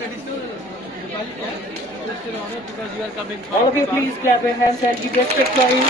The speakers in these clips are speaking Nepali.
All of you, please clap your hands and give respect for him.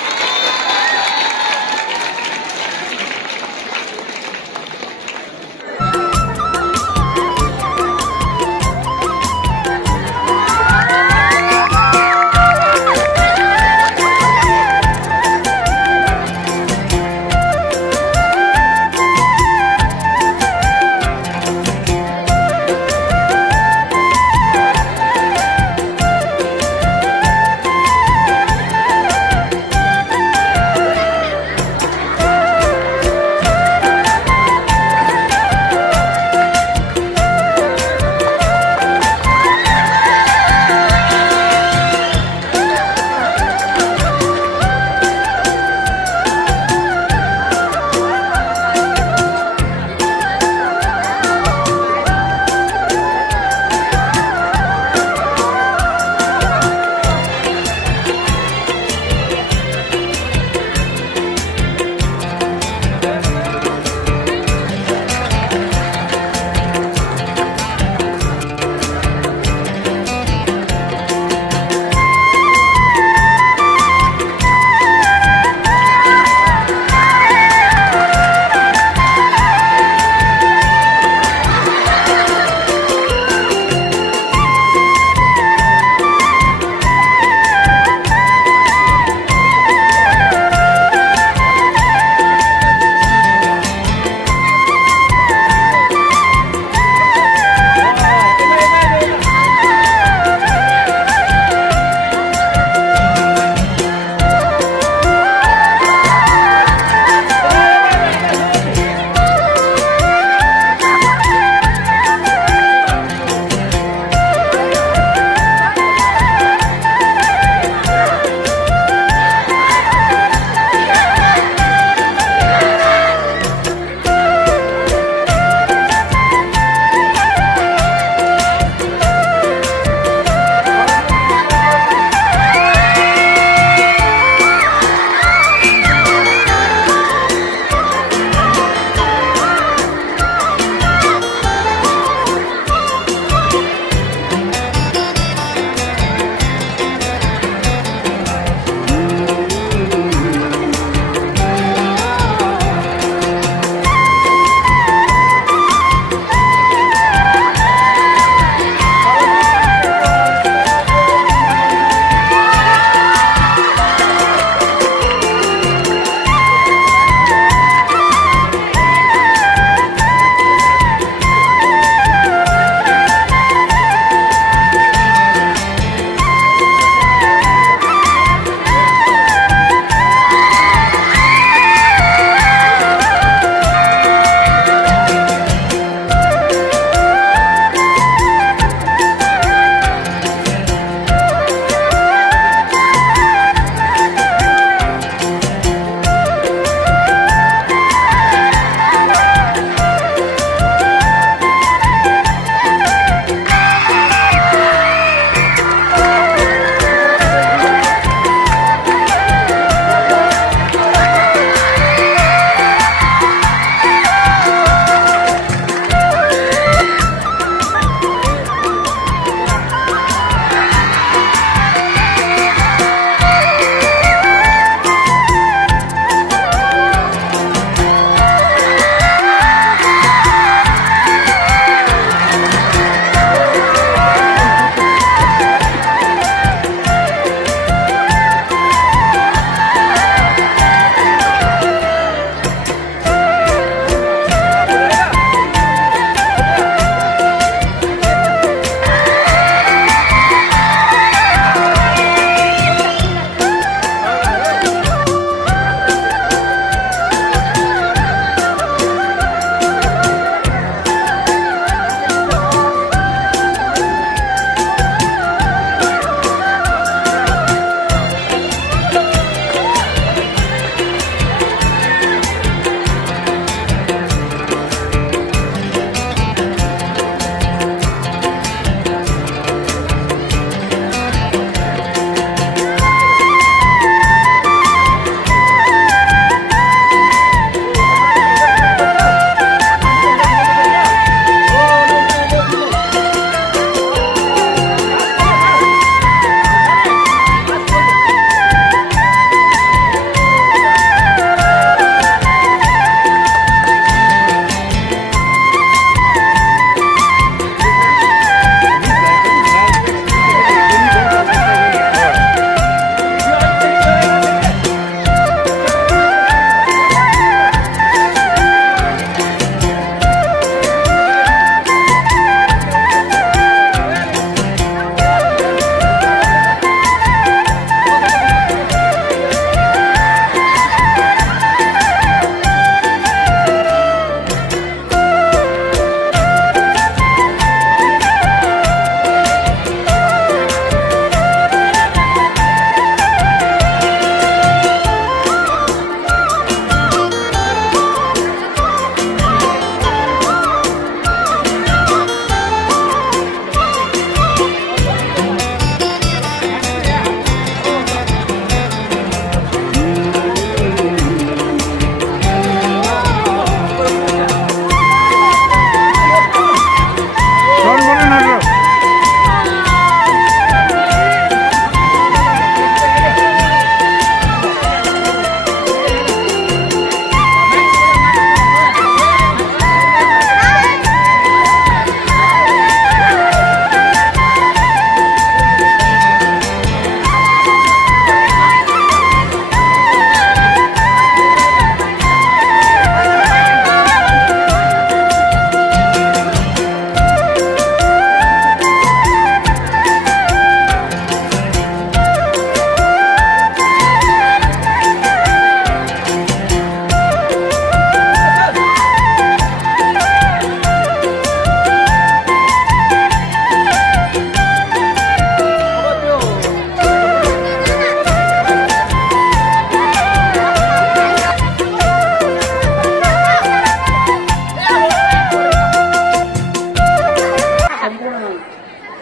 सम्पूर्ण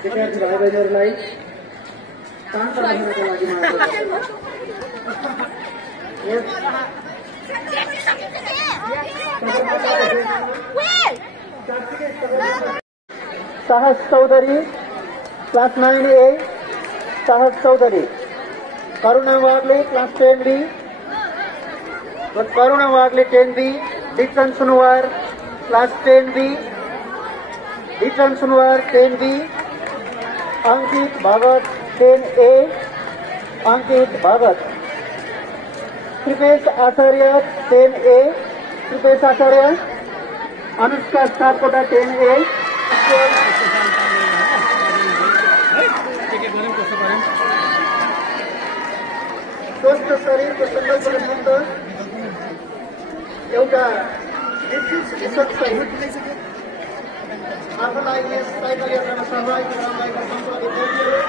विद्यार्थी भाइ बहिनीहरूलाई शान्त राख्नको लागि साहस Chaudhary class 9A, Sahas Chaudhary, Karuna Wagle class 10B, Karuna Wagle 10B, Dikshan Sunuwar class 10B, Dikshan Sunuwar 10B, Ankit Bhagat 10A, Ankit Bhagat, Kripesh Acharya 10A, Kripesh Acharya, Anushka Sapkota 10A, स्वस्थ शरीरको सङ्कल्पले निम्त एउटा विशेषसहित आफूलाई यस साइकल यात्रामा सहभागी गराउनका सम्पूर्ण विद्यार्थीहरू,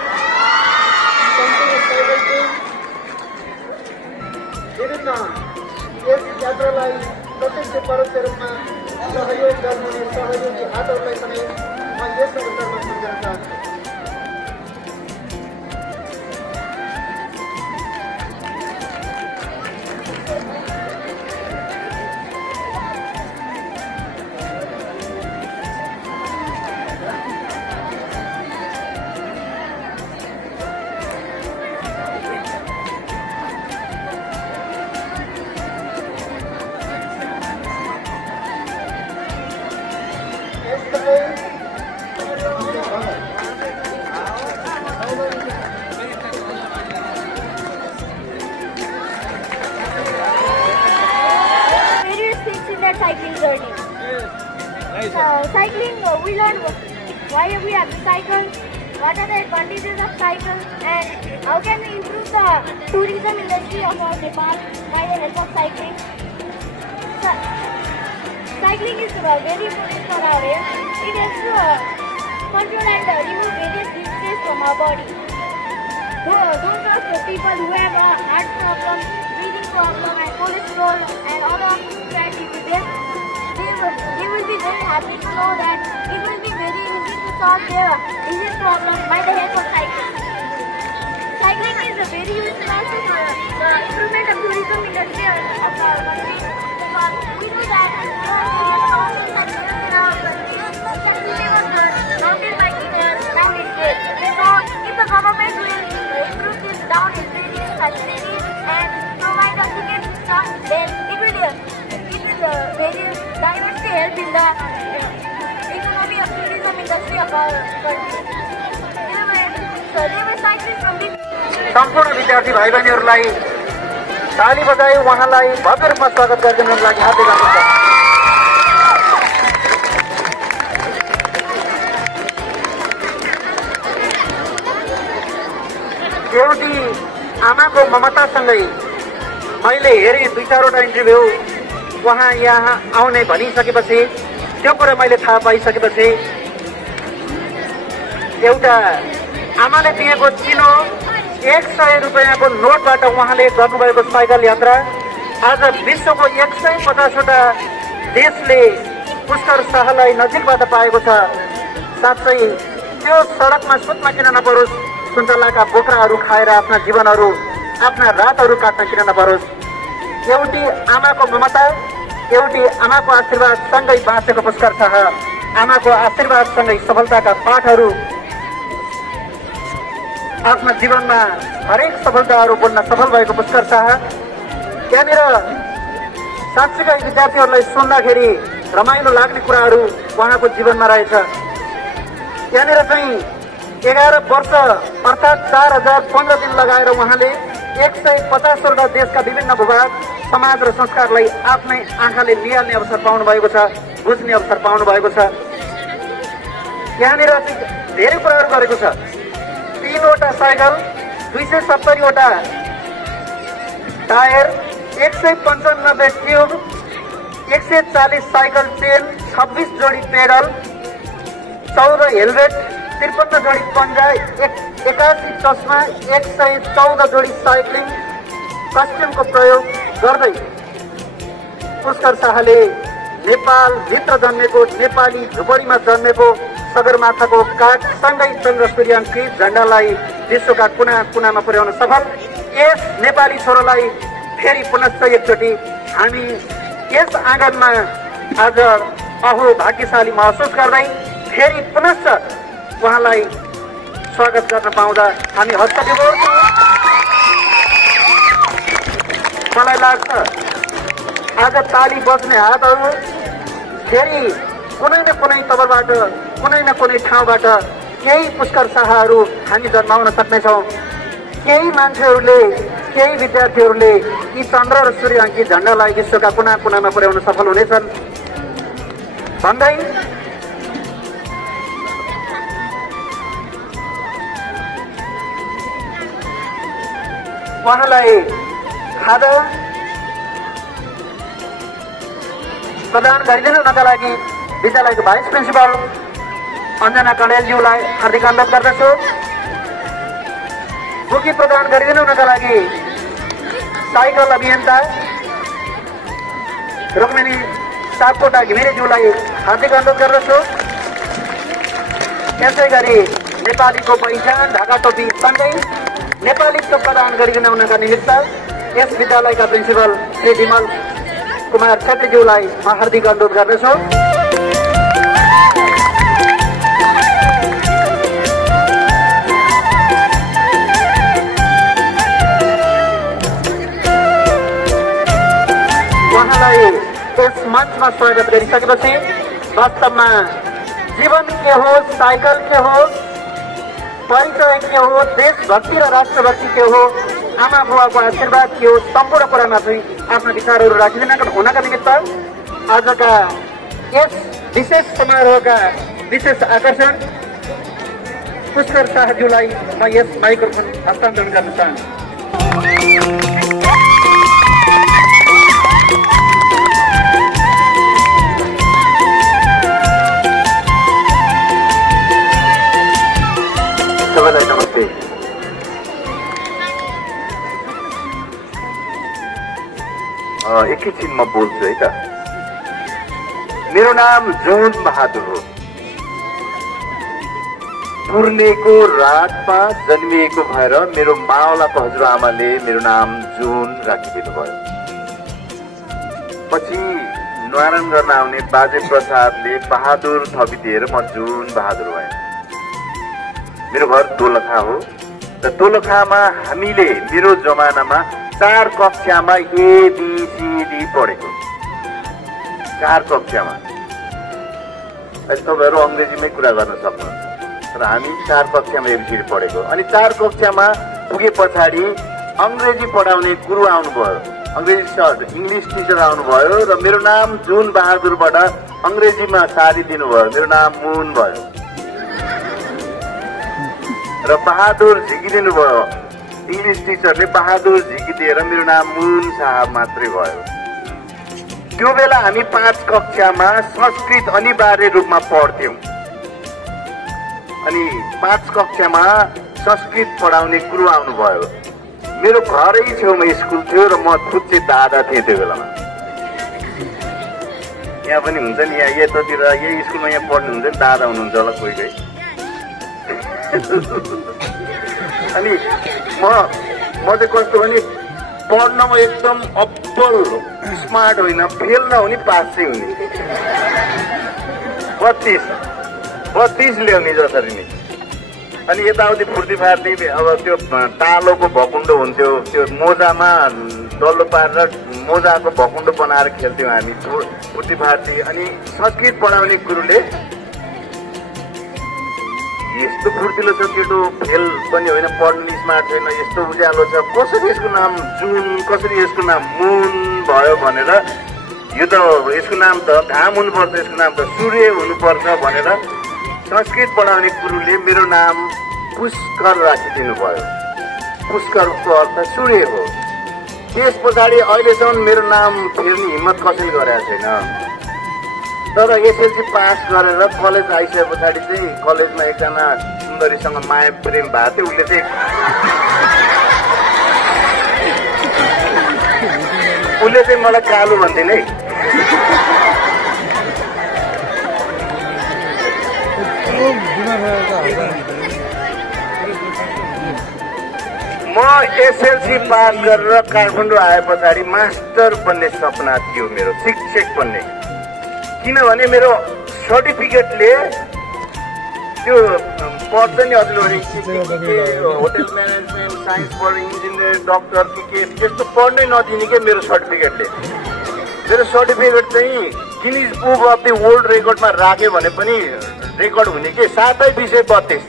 सम्पूर्ण साइकल टिम, विभिन्न यस यात्रालाई प्रत्यक्ष परोक्ष रूपमा सहयोग गर्नुहुने सहयोगी हातहरूलाई पनि म यस अवसरमा सम्झाउन चाहन्छु। Cycling journey. Cycling, we learn why we have to cycle, what are the advantages of cycle, and how can we improve the tourism industry of our Nepal by the help of cycling. Cycling is very important for our health. It helps to control and remove various diseases from our body. Those are the people who have a heart problem, breathing problem, and cholesterol and other fat diseases, they will be very happy to know that it will be very easy to solve their disease problem by the help of cycling. Cycling is a very useful also for the improvement of tourism industry of our country. Because we know that there are mountain cyclists in our country that we never mountain biking downhill trails. So if the government will improve this downhill training facilities and provide a ticket system, then it will very directly help in the economy of tourism industry of our country. सम्पूर्ण विद्यार्थी भाइ बहिनीहरूलाई ताली बजाई उहाँलाई भव्य रूपमा स्वागत गरिदिनुको लागि हार्दिक अनुरोध। एउटी आमाको ममतासँगै मैले हेरेँ 2-4वटा इन्टरभ्यू उहाँ यहाँ आउने भनिसकेपछि त्यो कुरा मैले थाहा पाइसकेपछि एउटा आमाले दिएको चिनो 100 रुपैयाँको नोटबाट उहाँले गर्नुभएको साइकल यात्रा आज विश्वको 150वटा देशले पुष्कर शाहलाई नजिकबाट पाएको छ। साथै त्यो सडकमा सुत्न किन नपरोस्, सुन्तलाका बोक्राहरू खाएर आफ्ना जीवनहरू, आफ्ना रातहरू काट्न किन नपरोस्। एउटी आमाको ममता, एउटी आमाको आशीर्वाद सँगै बाँचेको पुष्कर शाह, आमाको आशीर्वाद सँगै सफलताका पाठहरू आफ्ना जीवनमा हरेक सफलताहरू बोल्न सफल भएको पुष्कर शाह। त्यहाँनिर साँच्चीकै विद्यार्थीहरूलाई सुन्दाखेरि रमाइलो लाग्ने कुराहरू उहाँको जीवनमा रहेछ। त्यहाँनिर चाहिँ 11 वर्ष अर्थात् 4015 दिन लगाएर उहाँले 150वटा देशका विभिन्न भूभाग, समाज र संस्कारलाई आफ्नै आँखाले निहाल्ने अवसर पाउनु भएको छ, बुझ्ने अवसर पाउनु भएको छ। यहाँनिर धेरै कुराहरू गरेको छ। 3वटा साइकल, 270वटा टायर, 195 ट्युब, 140 साइकल चेन, 26 जोडी पेडल, 14 हेलमेट, 53 जोडी पन्जा, 81 चस्मा, 114 जोडी साइक्लिङ कस्ट्युमको प्रयोग गर्दै पुष्कर शाहले नेपाल भित्र जन्मेको, नेपाली झुपडीमा जन्मेको सगरमाथाको काठसँगै चन्द्र सूर्याङ्कित झण्डालाई विश्वका कुना कुनामा पुर्याउन सफल यस नेपाली छोरोलाई फेरि पुनश्च एकचोटि हामी यस आँगनमा आज अहो भाग्यशाली महसुस गर्दै फेरि पुनश्च उहाँलाई स्वागत गर्न पाउँदा हामी हर्षविभोर छौँ। मलाई लाग्छ आज ताली बज्ने हातहरू फेरि कुनै न कुनै तबरबाट कुनै न कुनै ठाउँबाट केही पुष्कर शाहहरू हामी जन्माउन सक्नेछौँ। केही मान्छेहरूले केही विद्यार्थीहरूले यी चन्द्र र सूर्याङ्कित झण्डालाई विश्वका कुना कुनामा पुर्याउन सफल हुनेछन् भन्दै उहाँलाई खादा प्रदान गरिदिनुका लागि विद्यालयको भाइस प्रिन्सिपल अञ्जना कणेलज्यूलाई हार्दिक अनुरोध गर्दछु। बुकी प्रदान गरिदिनुका लागि साइकल अभियन्ता रुक्मिनी सापकोटा घिमिरेज्यूलाई हार्दिक अनुरोध गर्दछु। यसै गरी नेपालीको पहिचान ढाका टोपी सँगै नेपालीत्व प्रदान गरिदिनुका निमित्त यस विद्यालयका प्रिन्सिपल श्री विमल कुमार छेत्रीज्यूलाई म हार्दिक अनुरोध गर्दछु। उहाँलाई यस मञ्चमा स्वागत गरिसकेपछि वास्तवमा जीवन के हो, साइकल के हो, परिचय के हो, देशभक्ति र राष्ट्रभक्ति के हो, आमा बुवाको आशीर्वाद के हो, सम्पूर्ण कुरामा चाहिँ आफ्ना विचारहरू राखिदिन हुनका निमित्त आजका यस विशेष समारोहका विशेष आकर्षण पुष्कर शाहज्यूलाई म यस माइक्रोफोन हस्तान्तरण गर्न चाहन्छु। सबैलाई नमस्ते। एकैछिन म बोल्छु है त। मेरो नाम जुन बहादुर हो। पूर्णेको रातमा जन्मिएको भएर मेरो मावलाको हजुरआमाले मेरो नाम जुन राखिदिनु भयो। पछि न्वारान गर्न आउने बाजे प्रसादले बहादुर थपिदिएर म जुन बहादुर भएँ। मेरो घर दोलखा हो र दोलखामा हामीले मेरो जमानामा 4 कक्षामा ABCD पढेको। 4 कक्षामा। तपाईँहरू अङ्ग्रेजीमै कुरा गर्न सक्नुहुन्छ र हामी 4 कक्षामा ABCD पढेको। अनि 4 कक्षामा पुगे पछाडि अङ्ग्रेजी पढाउने गुरु आउनुभयो, अङ्ग्रेजी सर इङ्ग्लिस टिचर आउनुभयो र मेरो नाम जुन बहादुरबाट अङ्ग्रेजीमा सारिदिनु भयो। मेरो नाम मुन भयो र बहादुर झिकिदिनु भयो। इङ्ग्लिस टिचरले बहादुर झिकिदिएर मेरो नाम मुन साहब मात्रै भयो। त्यो बेला हामी 5 कक्षामा संस्कृत अनिवार्य रूपमा पढ्थ्यौं। अनि 5 कक्षामा संस्कृत पढाउने गुरु आउनुभयो। मेरो घरै छेउमा स्कुल थियो र म थुच्चे दादा थिएँ त्यो बेलामा। यहाँ पनि हुन्छ नि, यहाँ यतातिर यही स्कुलमा यहाँ पढ्नुहुन्छ नि, दादा हुनुहुन्छ होला कोही कोही। अनि म चाहिँ कस्तो भने पढ्नमा एकदम अब्बल स्मार्ट होइन, फेल नहुने पास चाहिँ हुने। 32 ल्याउने जसरी नै। अनि यताउति फुर्ती फार्ती अब त्यो तालोको भकुण्डो हुन्थ्यो, त्यो मोजामा डल्लो पारेर मोजाको भकुण्डो बनाएर खेल्थ्यौँ हामी फुर्ती फार्ती। अनि संस्कृत पढाउने गुरुले यस्तो फुर्तिलो छ केटो, फेल पनि होइन, पढ्ने स्मार्ट छैन, यस्तो उज्यालो छ, कसरी यसको नाम जुन, कसरी यसको नाम मुन भयो भनेर, यो त यसको नाम त घाम हुनुपर्छ, यसको नाम त सूर्य हुनुपर्छ भनेर संस्कृत पढाउने गुरुले मेरो नाम पुष्कर राखिदिनु भयो। पुष्करको अर्थ सूर्य हो। त्यस पछाडि अहिलेसम्म मेरो नाम फेर्ने हिम्मत कसैले गरेको छैन। तर एसएलसी पास गरेर कलेज आइसके पछाडि चाहिँ कलेजमा एकजना सुन्दरीसँग माया प्रेम भएको थियो। उसले चाहिँ मलाई कालो भन्थिन् है। म एसएलसी पास गरेर काठमाडौँ आए पछाडि मास्टर बन्ने सपना थियो मेरो, शिक्षक बन्ने। किनभने मेरो सर्टिफिकेटले त्यो पढ्छ नि हजुरहरू होटल म्यानेजमेन्ट साइन्स पढ इन्जिनियर डक्टर के त्यस्तो पढ्नै नदिने के मेरो सर्टिफिकेटले। मेरो सर्टिफिकेट चाहिँ Guinness book of the world रेकर्डमा राख्यो भने पनि रेकर्ड हुने के 7 विषय 32।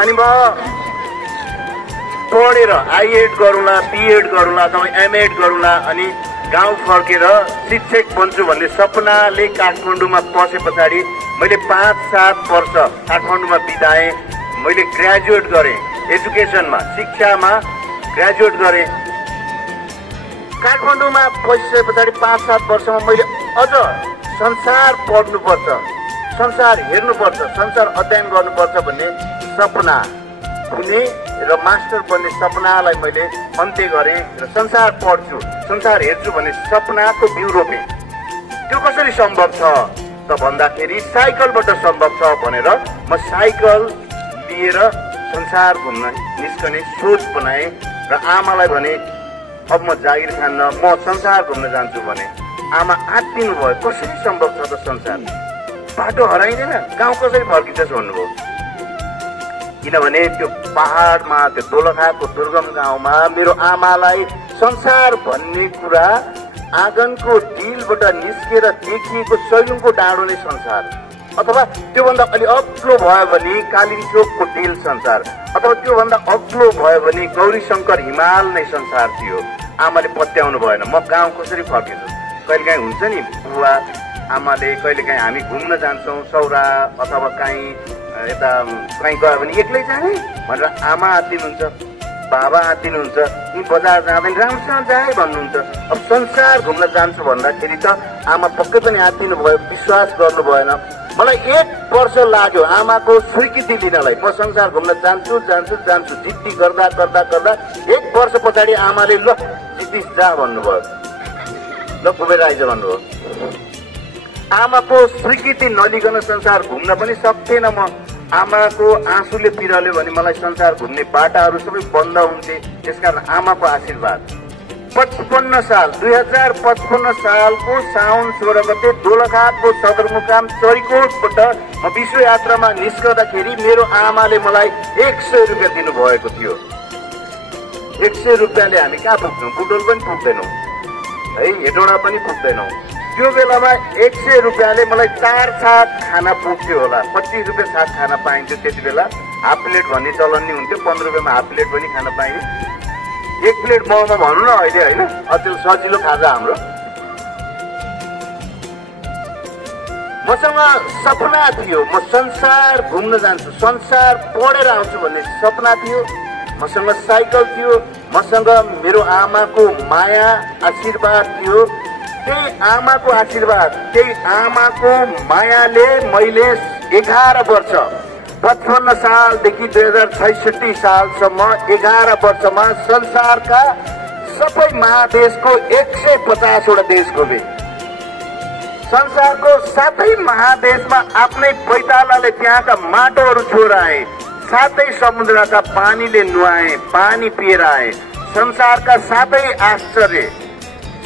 अनि म पढेर आइएड गरौँला, बिएड गरौँला अथवा एमएड गरौँला अनि गाउँ फर्केर शिक्षक बन्छु भन्ने सपनाले काठमाडौँमा पसे पछाडि मैले 5-7 वर्ष काठमाडौँमा बिताएँ। मैले ग्रेजुएट गरेँ एजुकेसनमा, शिक्षामा ग्रेजुएट गरेँ। काठमाडौँमा पसिसके पछाडि 5-7 वर्षमा मैले अझ संसार पढ्नुपर्छ, संसार हेर्नुपर्छ, संसार अध्ययन गर्नुपर्छ भन्ने सपना हुने र मास्टर बन्ने सपनालाई मैले अन्त्य गरेँ र संसार पढ्छु, संसार हेर्छु भन्ने सपनाको बिउ रोपेँ। त्यो कसरी सम्भव छ त भन्दाखेरि साइकलबाट सम्भव छ भनेर म साइकल लिएर संसार घुम्न निस्कने सोच बनाएँ र आमालाई भने अब म जागिर खान्न, म संसार घुम्न जान्छु भने। आमा आत्तिनु भयो, कसरी सम्भव छ त संसार, बाटो हराइँदैन, गाउँ कसरी फर्किन्छ भन्नुभयो। किनभने त्यो पहाडमा, त्यो दोलखाको दुर्गम गाउँमा मेरो आमालाई संसार भन्ने कुरा आँगनको डिलबाट निस्केर देखिएको सैलुङको डाँडो नै संसार, अथवा त्योभन्दा अलि अग्लो भयो भने कालिम्चोकको डिल संसार, अथवा त्योभन्दा अग्लो भयो भने गौरी शङ्कर हिमाल नै संसार थियो। आमाले पत्याउनु भएन, म गाउँ कसरी फर्किन्छु। कहिलेकाहीँ हुन्छ नि बुवा आमाले, कहिलेकाहीँ हामी घुम्न जान्छौँ सौरा अथवा कहीँ यता कहीँ गयो भने एक्लै जाने भनेर आमा आत्तिनुहुन्छ, बाबा आत्तिनुहुन्छ, यी बजार जाँदैन राम्रोसँग जाए भन्नुहुन्छ। अब संसार घुम्न जान्छु भन्दाखेरि त आमा पक्कै पनि आत्तिनु भयो, विश्वास गर्नु भएन। मलाई 1 वर्ष लाग्यो आमाको स्वीकृति लिनलाई। म संसार घुम्न जान्छु जान्छु जान्छु जिद्दी गर्दा गर्दा गर्दा 1 वर्ष पछाडि आमाले ल जिद्दी जा भन्नुभयो, ल घुमेर आइज भन्नुभयो। आमाको स्वीकृति नलिकन संसार घुम्न पनि सक्थेन म। आमाको आँसुले पिराल्यो भने मलाई संसार घुम्ने बाटाहरू सबै बन्द हुन्थे। त्यसकारण आमाको आशीर्वाद 2055 सालको साउन 16 गते दोलखाको सदरमुकाम चरिकोटबाट म विश्व यात्रामा निस्कँदाखेरि मेरो आमाले मलाई 100 रुपियाँ दिनुभएको थियो। 100 रुपियाँले हामी कहाँ पुग्छौँ, बुटोल पनि पुग्दैनौँ है, हेटौँडा पनि पुग्दैनौँ। त्यो बेलामा 100 रुपियाँले मलाई 4 साग खाना पुग्थ्यो होला। 25 रुपियाँ साग खाना पाइन्थ्यो त्यति बेला। हाफ प्लेट भन्ने चलन नि हुन्थ्यो, 15 रुपियाँमा हाफ प्लेट पनि खान पाइयो। 1 प्लेट मोमो भनौँ न अहिले होइन, अचेल सजिलो खाजा हाम्रो। मसँग सपना थियो, म संसार घुम्न जान्छु, संसार पढेर आउँछु भन्ने सपना थियो। मसँग साइकल थियो, मसँग मेरो आमाको माया आशीर्वाद थियो। त्यही आमाको आशीर्वाद, त्यही आमाको मायाले मैले 11 वर्ष 55 सालदेखि 2066 सालसम्म 11 वर्षमा संसारका सबै महादेशको 150 देश घुमे। संसारको 7 महादेशमा आफ्नै पैतालाले त्यहाँका माटोहरू छोराए, 7 समुद्रका पानीले नुहाए, पानी पिएर आए। संसारका 7 आश्चर्य,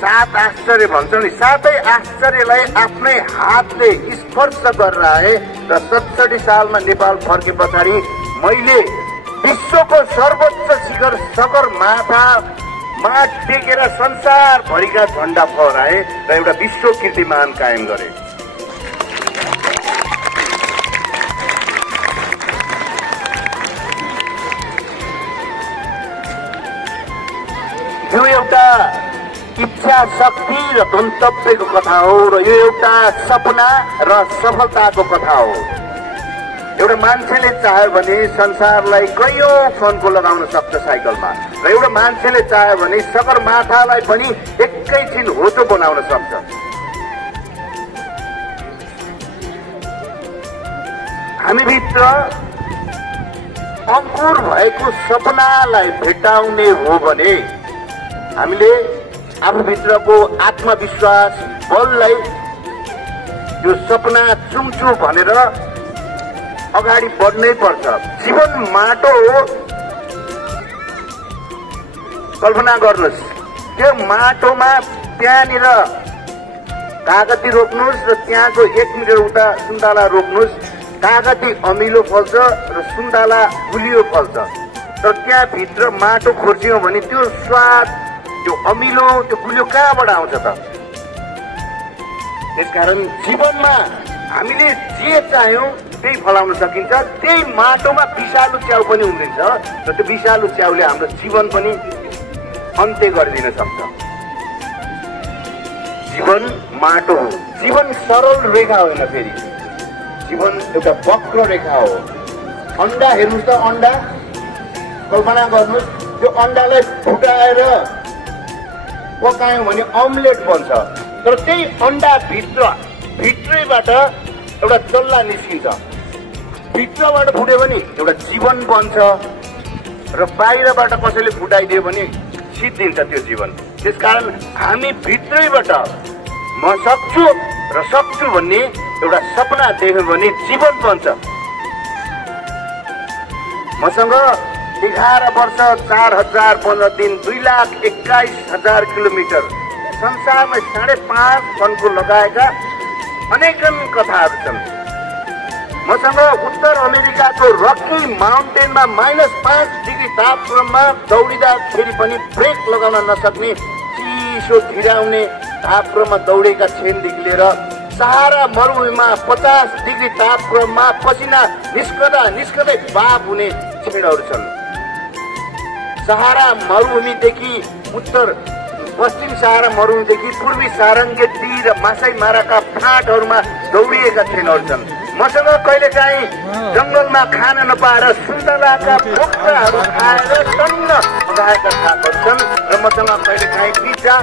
7 आश्चर्य भन्छौँ नि, 7 आश्चर्यलाई आफ्नै हातले स्पर्श गरेर आए। र 67 सालमा नेपाल फर्के पछाडि मैले विश्वको सर्वोच्च शिखर सगरमाथामा टेकेर संसारभरिका झण्डा फहराए र एउटा विश्व कीर्तिमान कायम गरे। यो एउटा इच्छा शक्ति र गन्तव्यको कथा हो र यो एउटा सपना र सफलताको कथा हो। एउटा मान्छेले चाह्यो भने संसारलाई कैयौं फन्को लगाउन सक्छ साइकलमा, र एउटा मान्छेले चाह्यो भने सगरमाथालाई पनि एकैछिन होचो बनाउन सक्छ। हामीभित्र अंकुर भएको सपनालाई भेटाउने हो भने हामीले आफूभित्रको आत्मविश्वास बललाई यो सपना चुम्छु भनेर अगाडि बढ्नै पर्छ। जीवन माटो हो, कल्पना गर्नुहोस् त्यो माटोमा त्यहाँनिर कागती रोप्नुहोस् र त्यहाँको 1 मिटर उता सुन्तला रोप्नुहोस्, कागती अमिलो फल्छ र सुन्तला गुलियो फल्छ। तर त्यहाँभित्र माटो खोर्सियो भने त्यो स्वाद, त्यो अमिलो, त्यो गुलियो कहाँबाट आउँछ त? त्यसकारण जीवनमा हामीले जे चाह्यौं त्यही फलाउन सकिन्छ। त्यही माटोमा विषालु च्याउ पनि उम्रिन्छ र त्यो विषालु च्याउले हाम्रो जीवन पनि अन्त्य गरिदिन सक्छ। जीवन माटो हो। जीवन सरल रेखा होइन, फेरि जीवन एउटा वक्र रेखा हो। अन्डा हेर्नुहोस् त, अन्डा कल्पना गर्नुहोस्, त्यो अन्डालाई फुटाएर पकायौँ भने अम्लेट बन्छ। तर त्यही अन्डा भित्रैबाट एउटा चल्ला निस्किन्छ, भित्रबाट फुट्यो भने एउटा जीवन बन्छ र बाहिरबाट कसैले फुटाइदियो भने सिद्धिन्छ त्यो जीवन। त्यसकारण हामी भित्रैबाट म सक्छु र सक्छु भन्ने एउटा सपना देख्यो भने जीवन बन्छ। मसँग 11 वर्ष 4015 दिन 2,21,000 किलोमिटर संसारमा 5.5 टनको लगाएका अनेकन कथाहरू छन्। मसँग उत्तर अमेरिकाको रकी माउन्टेनमा -5 डिग्री तापक्रममा दौडिँदाखेरि पनि ब्रेक लगाउन नसक्ने चिसो धिराउने तापक्रममा दौडेका छेनदेखि लिएर सहारा मरुभूमिमा 50 डिग्री तापक्रममा पसिना निस्कदै बाफ हुने छेनहरू छन्। सहारा मरुभूमिदेखि पश्चिम सहारा मरुभूमिदेखि पूर्वी सारङ्गेटी र मासाई माराका फाँटहरूमा दौडिएका छेनहरू छन्। मसँग कहिलेकाहीँ जङ्गलमा खान नपाएर सुन्तलाका बोक्राहरू खाएर टन्न लगाएका खाकहरू छन् र मसँग कहिलेकाहीँ पिज्जा